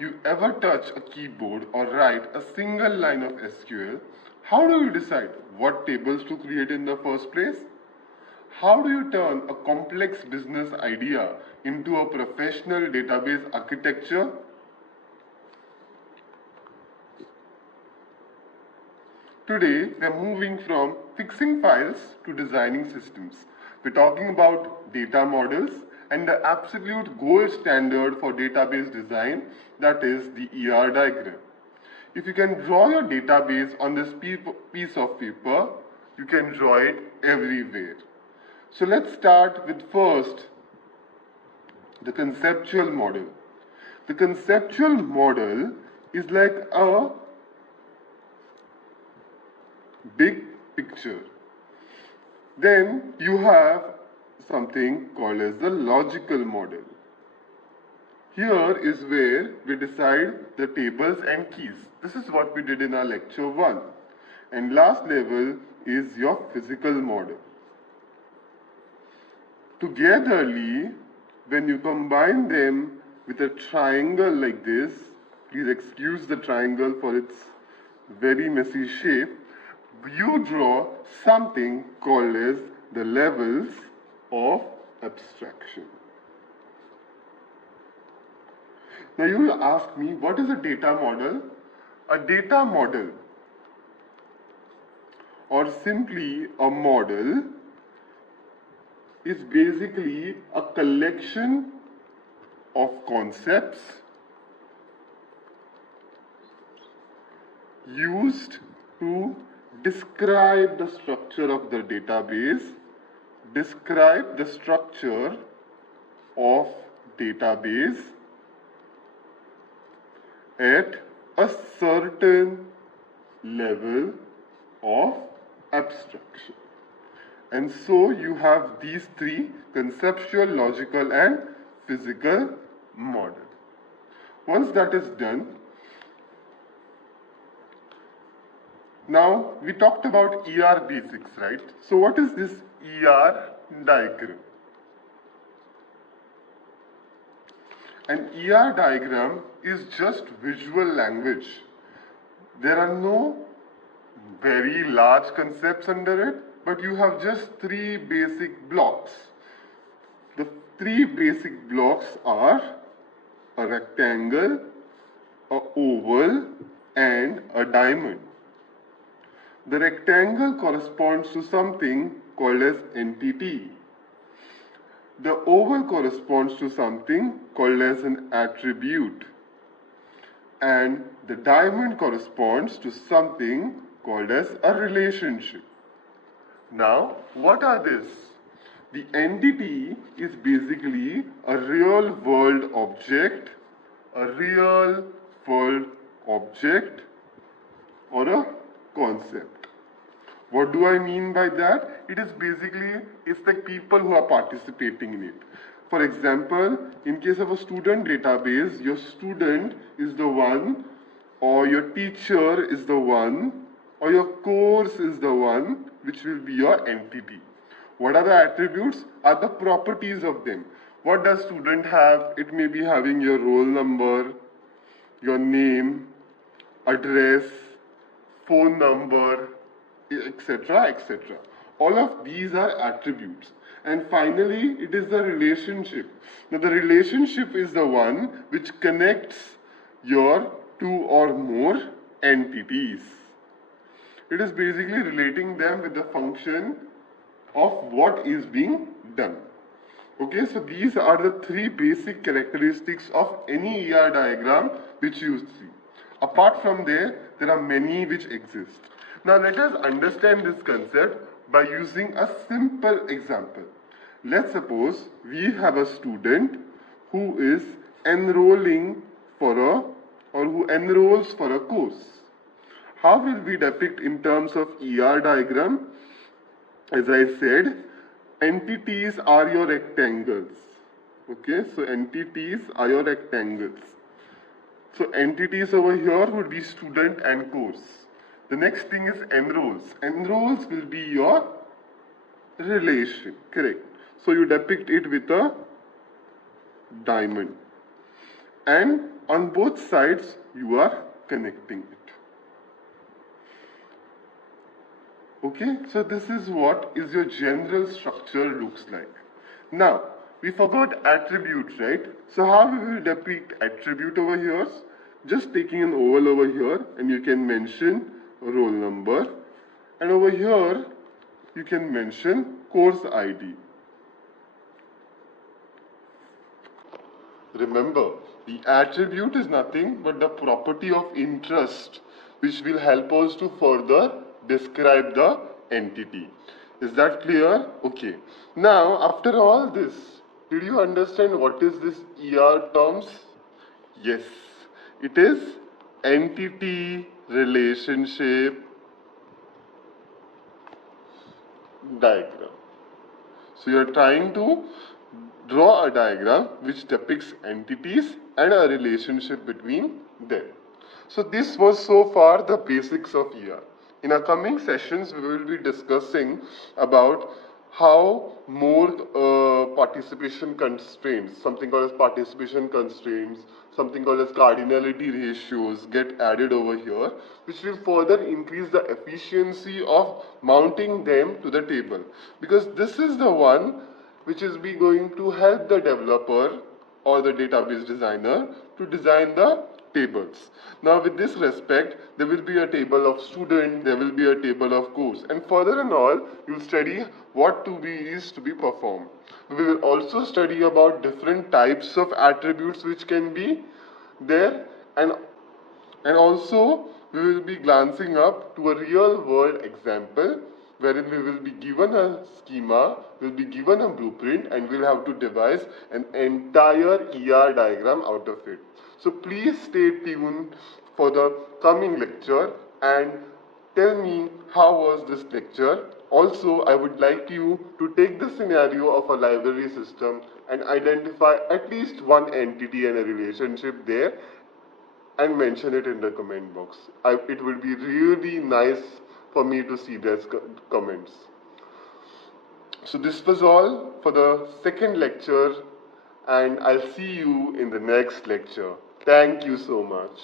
you ever touch a keyboard or write a single line of SQL, how do you decide what tables to create in the first place? How do you turn a complex business idea into a professional database architecture? Today, we are moving from fixing files to designing systems. We're talking about data models and the absolute gold standard for database design, that is the ER diagram. If you can draw your database on this piece of paper, you can draw it everywhere. So let's start with first the conceptual model. The conceptual model is like a big picture. Then you have something called as the logical model. Here is where we decide the tables and keys. This is what we did in our lecture 1. And last level is your physical model. Togetherly, when you combine them with a triangle like this, please excuse the triangle for its very messy shape, you draw something called as the levels of abstraction. Now you will ask me, what is a data model? A data model, or simply a model, is basically a collection of concepts used to describe the structure of the database, describe the structure of database at a certain level of abstraction. And so you have these three: conceptual, logical, and physical model. Once that is done, now we talked about ER basics, right? So what is this ER diagram? An ER diagram is just visual language. There are no very large concepts under it, but you have just three basic blocks. The three basic blocks are a rectangle, an oval, and a diamond. The rectangle corresponds to something called as entity. The oval corresponds to something called as an attribute. And the diamond corresponds to something called as a relationship. Now, what are these? The entity is basically a real world object, or a concept. What do I mean by that? It is basically, it's like people who are participating in it. For example, in case of a student database, your student is the one, or your teacher is the one, or your course is the one which will be your entity. What are the attributes? Are the properties of them. What does student have? It may be having your roll number, your name, address, phone number, etc., etc. All of these are attributes. And finally, it is the relationship. Now, the relationship is the one which connects your two or more entities. It is basically relating them with the function of what is being done. Okay, so these are the three basic characteristics of any ER diagram which you see. Apart from there are many which exist. Now let us understand this concept by using a simple example. Let's suppose we have a student who is enrolling for who enrolls for a course. How will we depict in terms of ER diagram? As I said, entities are your rectangles. Okay, so entities are your rectangles. So entities over here would be student and course. The next thing is enrolls. Enrolls will be your relation, correct? So you depict it with a diamond. And on both sides you are connecting it. Okay, so this is what is your general structure looks like. Now, we forgot attributes, right? So how we will depict attribute over here? Just taking an oval over here, and you can mention roll number, and over here you can mention course ID. Remember, the attribute is nothing but the property of interest which will help us to further describe the entity. Is that clear? Okay. Now, after all this, did you understand what is this ER terms? Yes, it is entity relationship diagram. So you are trying to draw a diagram which depicts entities and a relationship between them. So this was so far the basics of ER. In our coming sessions, we will be discussing about how more participation constraints, something called as participation constraints, something called as cardinality ratios get added over here, which will further increase the efficiency of mounting them to the table. Because this is the one which is going to help the developer or the database designer to design the tables. Now with this respect, there will be a table of student, there will be a table of course, and further and all, you will study what is to be performed. We will also study about different types of attributes which can be there, and also we will be glancing up to a real world example wherein we will be given a schema, we will be given a blueprint, and we will have to devise an entire ER diagram out of it. So please stay tuned for the coming lecture and tell me how was this lecture. Also, I would like you to take the scenario of a library system and identify at least one entity and a relationship there and mention it in the comment box. It will be really nice for me to see those comments. So this was all for the second lecture, and I'll see you in the next lecture. Thank you so much.